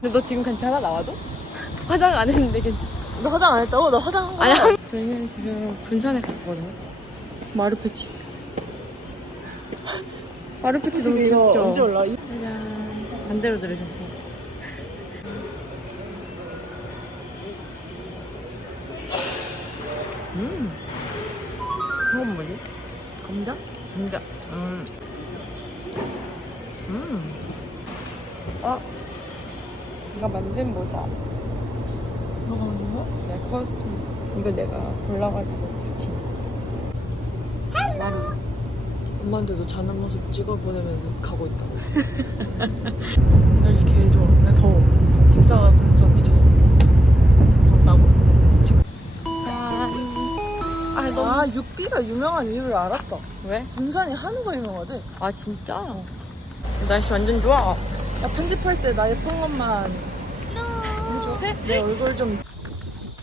근데 너 지금 괜찮아 나와도? 화장 안 했는데 괜찮아? 너 화장 안 했다고? 너 화장 한 거야? 아니 저희는 지금 군산에 갔거든요 마루패치 마루패치 너무 귀엽죠? 언제 올라? 짜잔 반대로 들으셨어 음 그건 뭐지? 감자? 감자 음. 음. 어? 내가 만든 모자 뭐가 있는 거? 내 커스텀 이거 내가 골라가지고 붙인 마루 엄마한테도 자는 모습 찍어 보내면서 가고 있다고 했어. 날씨 개 좋아. 나 더워. 직사가 동선 미쳤어. 봤다고? 아 너무 아, 육비가 유명한 이유를 알았다. 왜? 군산이 한우가 유명하대. 아 진짜? 날씨 완전 좋아 나 편집할 때 나 예쁜 것만. 내 얼굴 좀.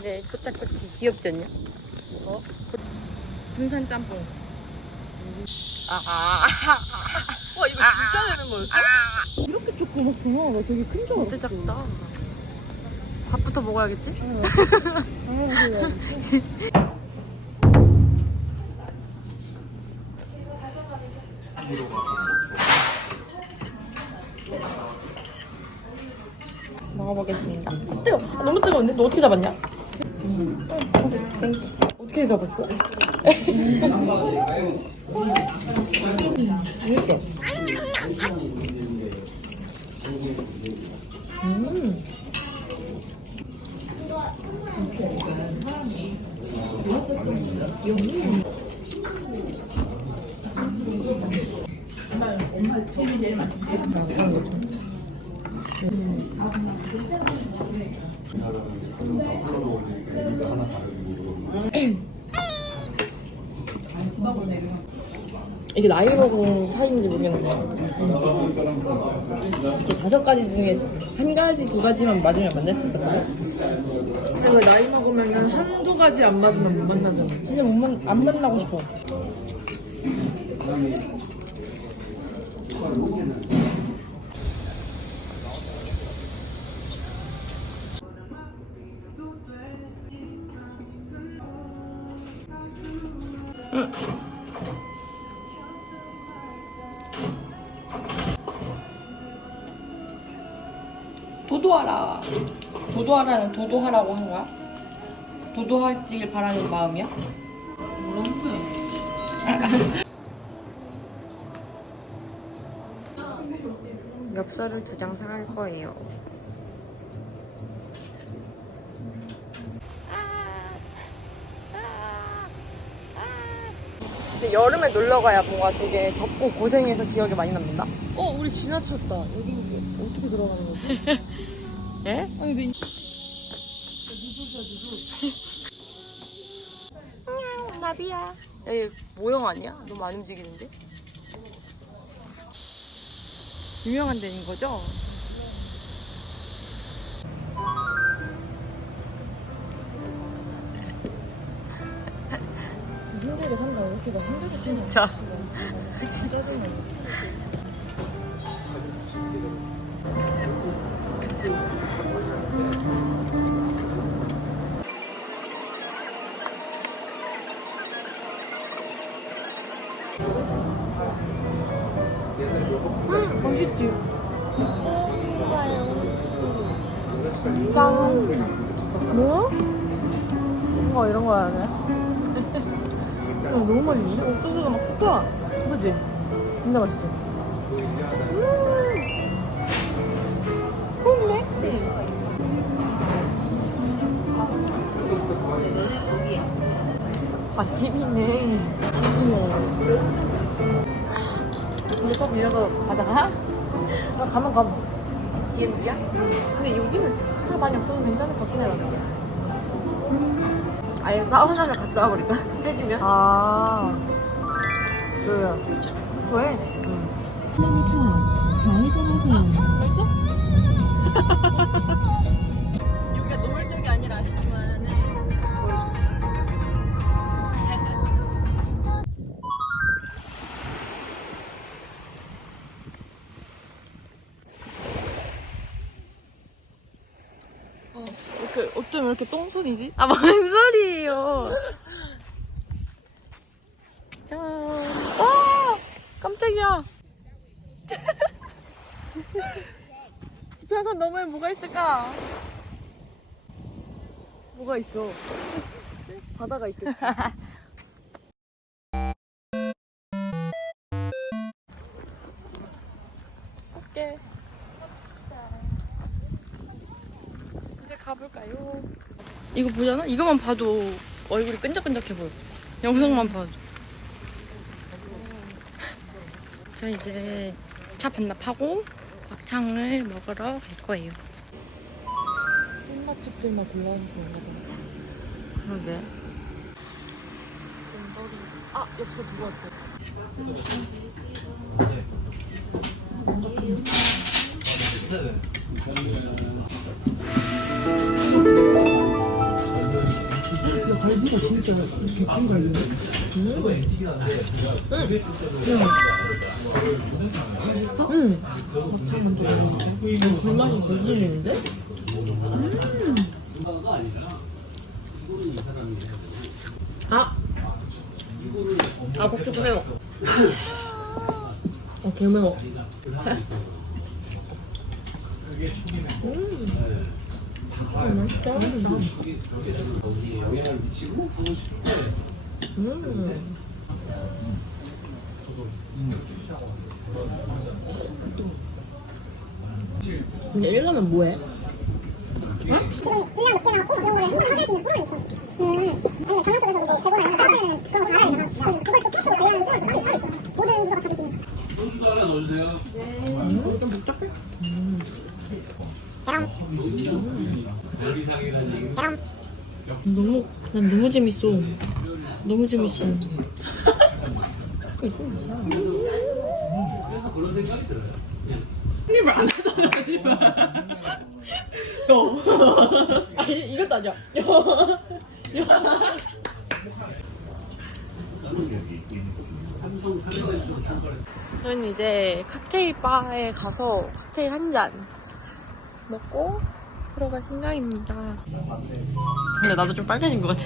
네 뽀짝뽀짝 귀엽지 않냐? 어? 군산 짬뽕 와, 이거 진짜 되는 거였어? 이렇게 조그맣구나. 나 되게 큰줄 알았어. 진짜 작다 밥부터 먹어야겠지? 아, 그래. 먹어보겠습 너 어떻게 잡았냐? 어떻게 잡았어? 맛있어 음. 이게 나이 먹은 차이인지 모르겠는데. 이제 다섯 가지 중에 한 가지 두 가지만 맞으면 만날 수 있었거든 근데 나이 먹으면 한두 가지 안 맞으면 못 만나잖아. 진짜 못 만, 안 만나고 싶어 도도하라. 도도하라는 도도하라고 한 거야? 도도하길 바라는 마음이야? 뭐라는 거야? 엽서를 두 장 사갈 거예요. 근데 여름에 놀러 가야 뭔가 되게 덥고 고생해서 기억이 많이 남는다. 어, 우리 지나쳤다. 여기 어떻게 들어가는 거지? 예? 아니, 근데 이- 나비야. 여기 모형 아니야? 너무 안 움직이는데? 유명한 데인 거죠? 지금 힘들게 산다. 이렇게 나 힘들게. 진짜. 진짜. 맛있지? 짠. 뭐? 뭔가 이런 거 해야 돼? 어, 너무 맛있는데? 옥수수가 막 섞여. 그지? 진짜 맛있어. 맛집이네. 집이네. 근데 저 빌려서 가다가 나 가면 가면. DMZ야? 근데 여기는 차 많이 없어서 괜찮을 것 같긴 해. 나는. 아예 사우나를 갔다 와버릴까? 해주면? 아. 그, 숙소에? 벌써? 여기가 어쩜 이렇게 똥손이지? 아, 뭔 소리예요? 짠. 와! 깜짝이야. 지평선 너머에 뭐가 있을까? 뭐가 있어? 바다가 있겠다. 이거 보잖아? 이거만 봐도 얼굴이 끈적끈적해 보여. 영상만 봐도. 저 이제 차 반납하고 막창을 먹으러 갈 거예요. 찐맛집들만 골라서 그런가 봐. 그러게. 아, 엽서 두고 왔 대. 응. 막창 먼저 먹는데? 불맛이 거슬리는데? 아! 아, 국주도 해요. 어, 개매워. 음. 맛있다. 음. 근데 일 가면 뭐해? 음. 부서가 다 주시는. 소주도 하나 넣어주세요. 음, 좀 복잡해? 음. 너무, 난 너무 재밌어. 너무 재밌어. 그래서 그런 생각이 들어요. 아니, 이것도 아니야. 저희는 이제 칵테일 바에 가서 칵테일 한 잔 먹고 들어갈 생각입니다. 근데 나도 좀 빨개진 것 같아.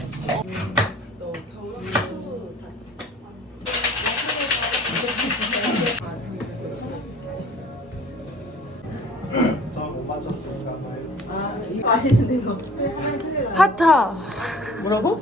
핫타. 뭐라고?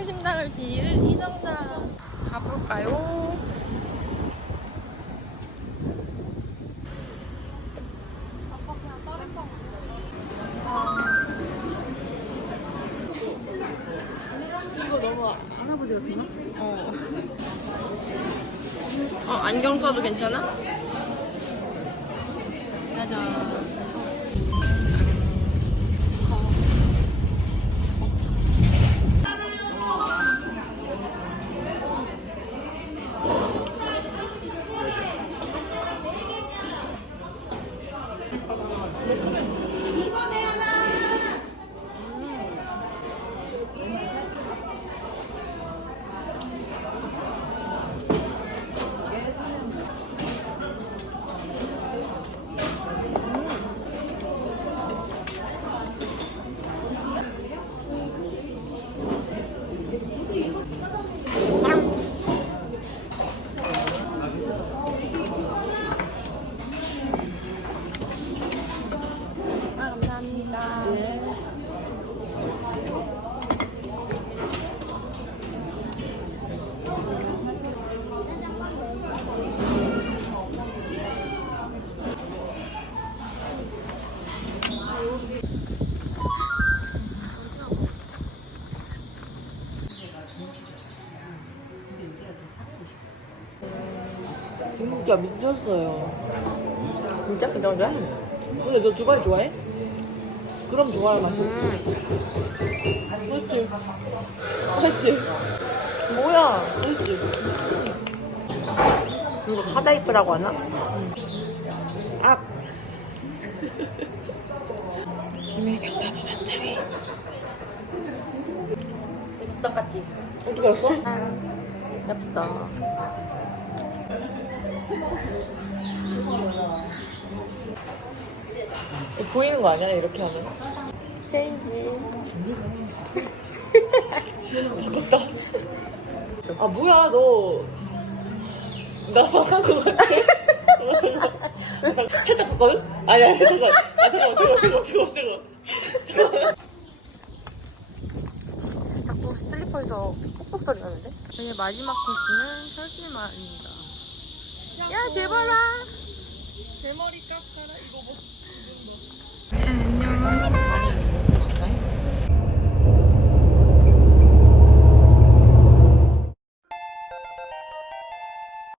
성, 성심당을 지을 이성당. 가볼까요? 어. 어, 안경 써도 괜찮아? 짜잔. 진짜 미쳤어요. 진짜 그 정도야? 근데 너 두바이 좋아해? 그럼 좋아할 만해. 그렇지. 맛있지? 뭐야? 맛있지? 이거 카다이프라고 하나? 아! 김혜경 바보 반장이. 똑같이. 어떻게 했어? 엽서. 보이는 거 아니야? 이렇게 하면? 체인지. 바꿨다. 아 뭐야 너. 나 바꾼 거 같아? 살짝 바꿨거든? 아니 아니 잠깐만. 아 잠깐만 잠깐만 잠깐만 잠깐만 잠깐만. 자꾸 슬리퍼에서 폭폭 소리 나는데? 저희 마지막 코스는 설실마을입니다. 야, 대박아! 대머리 깎아라 이거